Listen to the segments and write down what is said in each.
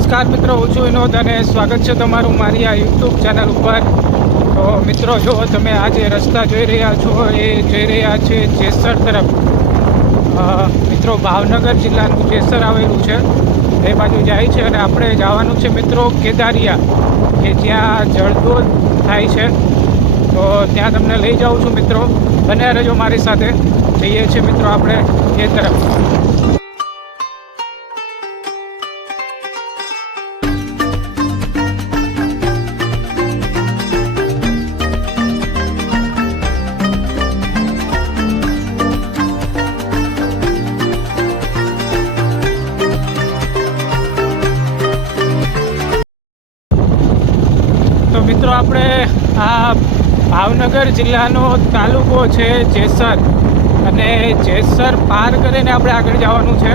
નમસ્કાર મિત્રો, હું છું વિનોદ અને સ્વાગત છે તમારું મારી આ યુટ્યુબ ચેનલ ઉપર. તો મિત્રો, જો તમે આ જે રસ્તા જોઈ રહ્યા છો, એ જઈ રહ્યા છે જેસર તરફ. મિત્રો, ભાવનગર જિલ્લાનું જેસર આવેલું છે. એ બાજુ જાય છે અને આપણે જવાનું છે મિત્રો કેદારિયા, કે જ્યાં જળદોધ થાય છે. તો ત્યાં તમને લઈ જાઉં છું મિત્રો. બને રહેજો મારી સાથે. જઈએ છીએ મિત્રો આપણે એ તરફ. આ ભાવનગર જિલ્લાનો તાલુકો છે જેસર. અને જેસર પાર કરીને આપણે આગળ જવાનું છે.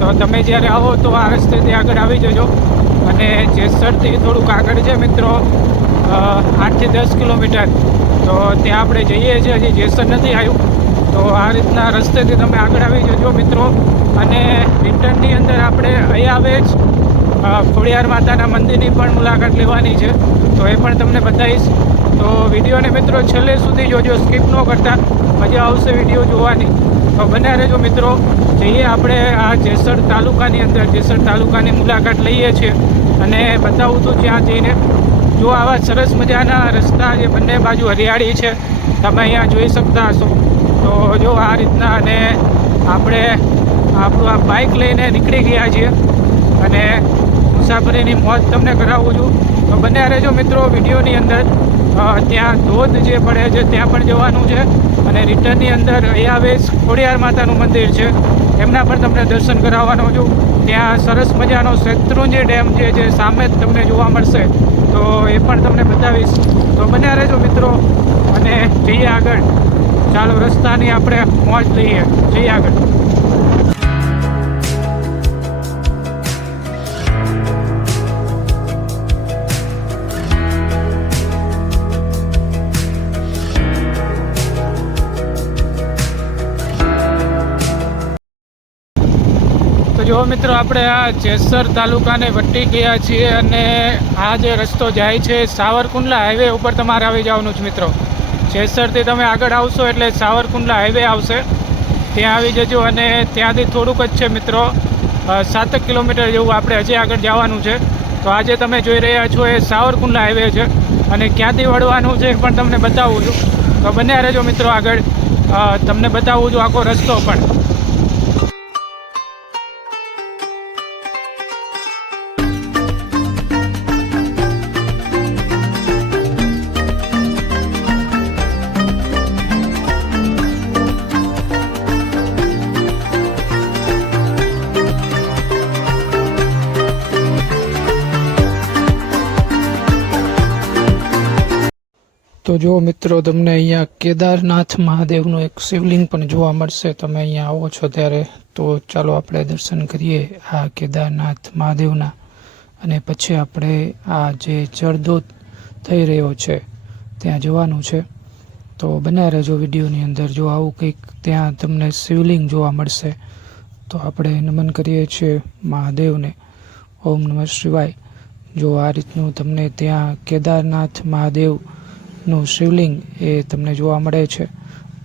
તો તમે જ્યારે આવો તો આ રસ્તેથી આગળ આવી જજો. અને જેસરથી થોડુંક આગળ છે મિત્રો. આઠથી દસ કિલોમીટર. તો ત્યાં આપણે જઈએ છીએ. હજી જેસર નથી આવ્યું. તો આ રીતના રસ્તેથી તમે આગળ આવી જજો મિત્રો. અને રિટર્નની અંદર આપણે અહીં આવે જ. ખોડિયાર માતાના મંદિરની પણ મુલાકાત લેવાની છે. તો એ પણ તમને બતાવીશ. તો વિડીયોને મિત્રો છેલ્લે સુધી જોજો, સ્કીપ ન કરતા. મજા આવશે વીડિયો જોવાની. તો બને રહેજો મિત્રો. જઈએ આપણે આ જેસર તાલુકાની અંદર. જેસર તાલુકાની મુલાકાત લઈએ છીએ. અને બતાવું તો ત્યાં જઈને. જો આવા સરસ મજાના રસ્તા જે બંને બાજુ હરિયાળી છે, તમે અહીંયા જોઈ શકતા હશો. તો જો આ રીતના અને આપણે આપણું આ બાઇક લઈને નીકળી ગયા છીએ. અને મુસાફરીની મોજ તમને કરાવું છું. તો બંને રહેજો મિત્રો વિડીયોની અંદર. ત્યાં ધોધ જે પડે છે, ત્યાં પણ જવાનું છે. અને રિટર્નની અંદર અયાવેશ ખોડિયાર માતાનું મંદિર છે. એમના પણ તમને દર્શન કરાવવાનો છું. ત્યાં સરસ મજાનો શેત્રુંજી ડેમ જે છે, સામે જ તમને જોવા મળશે. તો એ પણ તમને બતાવીશ. તો બન્યા રહેજો મિત્રો. અને જઈએ આગળ. ચાલો, રસ્તાની આપણે મોજ લઈએ. જઈએ આગળ. જો મિત્રો, આપણે આ જેસર તાલુકાને વટી ગયા છીએ અને આ જે રસ્તો જાય છે સાવરકુંડલા હાઈવે ઉપર તમારે આવી જવાનું છે મિત્રો. જેસરથી તમે આગળ આવશો એટલે સાવરકુંડલા હાઈવે આવશે. ત્યાં આવી જજો અને ત્યાંથી થોડુંક જ છે મિત્રો સાતક કિલોમીટર જેવું આપણે હજી આગળ જવાનું છે. તો આજે તમે જોઈ રહ્યા છો એ સાવરકુંડલા હાઈવે છે અને ક્યાંથી વળવાનું છે પણ તમને બતાવું છું. તો બન્યા રહેજો મિત્રો આગળ. તમને બતાવું છું આખો રસ્તો પણ. તો જો મિત્રો, તમને અહીંયા કેદારનાથ મહાદેવનું એક શિવલિંગ પણ જોવા મળશે, તમે અહીંયા આવો છો ત્યારે, તો ચાલો આપણે દર્શન કરીએ આ કેદારનાથ મહાદેવના. અને પછી આપણે આ જે જળધોધ થઈ રહ્યો છે, ત્યાં જવાનું છે. તો બન્યા રહેજો વિડીયોની અંદર જો આવું કંઈક ત્યાં તમને શિવલિંગ જોવા મળશે, તો આપણે નમન કરીએ છીએ મહાદેવને. ઓમ નમઃ શિવાય. જો આ રીતનું તમને ત્યાં કેદારનાથ મહાદેવ નું શિવલિંગ એ તમને જોવા મળે છે.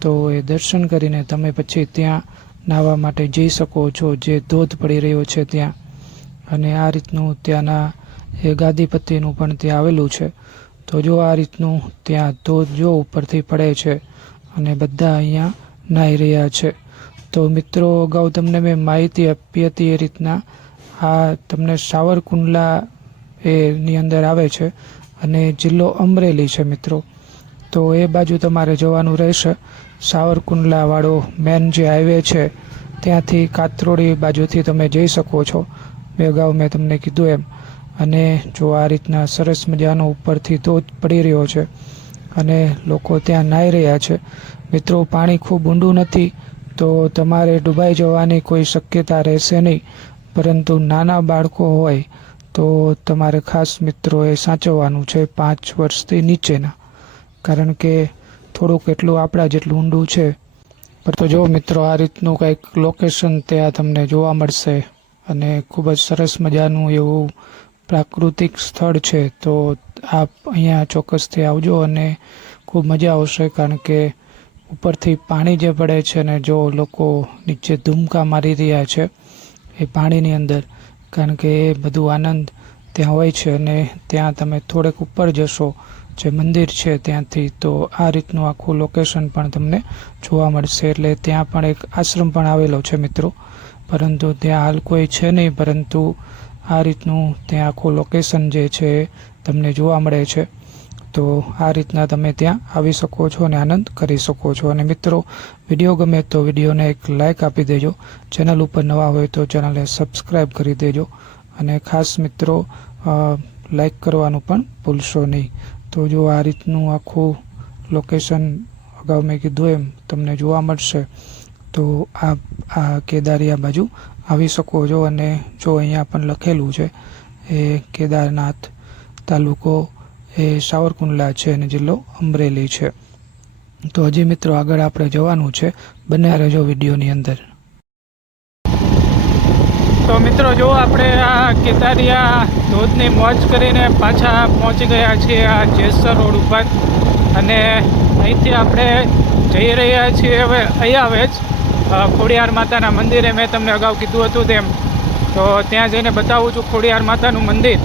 તો એ દર્શન કરીને તમે પછી ત્યાં નાહવા માટે જઈ શકો છો, જે ધોધ પડી રહ્યો છે ત્યાં. અને આ રીતનું ત્યાંના એ ગાદીપતિનું પણ ત્યાં આવેલું છે. તો જો આ રીતનું ત્યાં ધોધ જો ઉપરથી પડે છે અને બધા અહીંયા નાહી રહ્યા છે. તો મિત્રો, અગાઉ તમને મેં માહિતી આપી હતી એ રીતના આ તમને સાવરકુંડલા એની અંદર આવે છે. અને જિલ્લો અમરેલી છે મિત્રો. તો એ બાજુ તમારે જવાનું રહેશે. સાવરકુંડલાવાળો મેન જે હાઈવે છે, ત્યાંથી કાતરોડી બાજુથી તમે જઈ શકો છો. મેં અગાઉ મેં તમને કીધું એમ. અને જો આ રીતના સરસ મજાનો ઉપરથી ધોધ પડી રહ્યો છે અને લોકો ત્યાં નાહી રહ્યા છે. મિત્રો, પાણી ખૂબ ઊંડું નથી, તો તમારે ડૂબાઈ જવાની કોઈ શક્યતા રહેશે નહીં. પરંતુ નાના બાળકો હોય તો તમારે ખાસ મિત્રો એ સાચવવાનું છે પાંચ વર્ષથી નીચેના. કારણ કે થોડુંક એટલું આપણા જેટલું ઊંડું છે. પર તો જો મિત્રો, આ રીતનું કંઈક લોકેશન ત્યાં તમને જોવા મળશે. અને ખૂબ જ સરસ મજાનું એવું પ્રાકૃતિક સ્થળ છે. તો આપ અહીંયા ચોક્કસથી આવજો અને ખૂબ મજા આવશે. કારણ કે ઉપરથી પાણી જે પડે છે ને, જો લોકો નીચે ધૂમકા મારી રહ્યા છે, એ પાણીની અંદર કારણ કે બધું આનંદ ત્યાં હોય છે અને ત્યાં તમે થોડેક ઉપર જશો, જે મંદિર છે ત્યાંથી, તો આ રીતનું આખું લોકેશન પણ તમને જોવા મળશે. એટલે ત્યાં પણ એક આશ્રમ પણ આવેલો છે મિત્રો. પરંતુ ત્યાં હાલ કોઈ છે નહીં, પરંતુ આ રીતનું ત્યાં આખું લોકેશન જે છે તમને જોવા મળે છે. તો આ રીતના તમે ત્યાં આવી શકો છો અને આનંદ કરી શકો છો. અને મિત્રો, વીડિયો ગમે તો વિડીયોને એક લાઇક આપી દેજો. ચેનલ ઉપર નવા હોય તો ચેનલને સબસ્ક્રાઈબ કરી દેજો. અને ખાસ મિત્રો લાઇક કરવાનું પણ ભૂલશો નહીં. તો જો આ રીતનું આખું લોકેશન અગાઉ મેં કીધું એમ તમને જોવા મળશે, તો આ આ કેદારિયા બાજુ આવી શકો છો. અને જો અહીંયા પણ લખેલું છે, એ કેદારનાથ તાલુકો એ સાવરકુંડલા છે અને જિલ્લો અમરેલી છે. તો હજી મિત્રો આગળ આપણે જવાનું છે બન્યા રહેજો વિડીયોની અંદર. તો મિત્રો જો આપણે આ કેતારિયા ધોધની મોજ કરીને પાછા પહોંચી ગયા છીએ આ જેસર રોડ ઉપર. અને અહીંથી આપણે જઈ રહ્યા છીએ હવે, અહીંયા આવે જ ખોડિયાર માતાના મંદિરે મેં તમને અગાઉ કીધું હતું તેમ. તો ત્યાં જઈને બતાવું છું ખોડિયાર માતાનું મંદિર.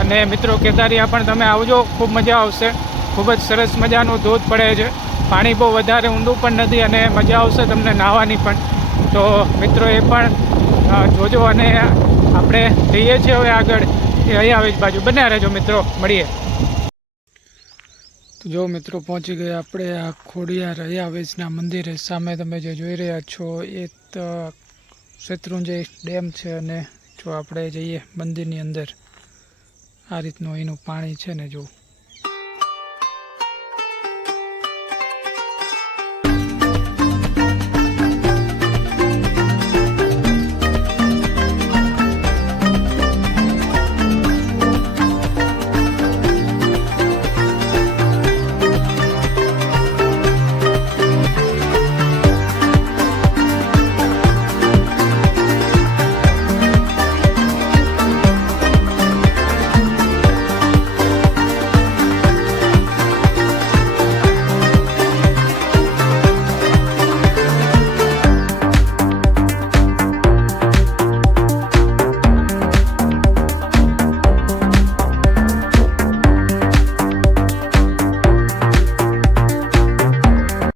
અને મિત્રો કેદારિયા પણ તમે આવજો, ખૂબ મજા આવશે. ખૂબ જ સરસ મજાનું ધોધ પડે છે. પાણી બહુ વધારે ઊંડું પણ નથી અને મજા આવશે તમને નાહવાની પણ. તો મિત્રો એ પણ જોજો અને આપણે જઈએ છીએ હવે આગળ. એ અહીં આવે બાજુ. બન્યા રહેજો મિત્રો. મળીએ. જો મિત્રો પહોંચી ગયા આપણે આ ખોડિયા અયાવેજના મંદિરે. સામે તમે જે જોઈ રહ્યા છો, એ શેત્રુંજય ડેમ છે અને જો આપણે જઈએ મંદિરની અંદર. આ રીતનું અહીંનું પાણી છે ને જો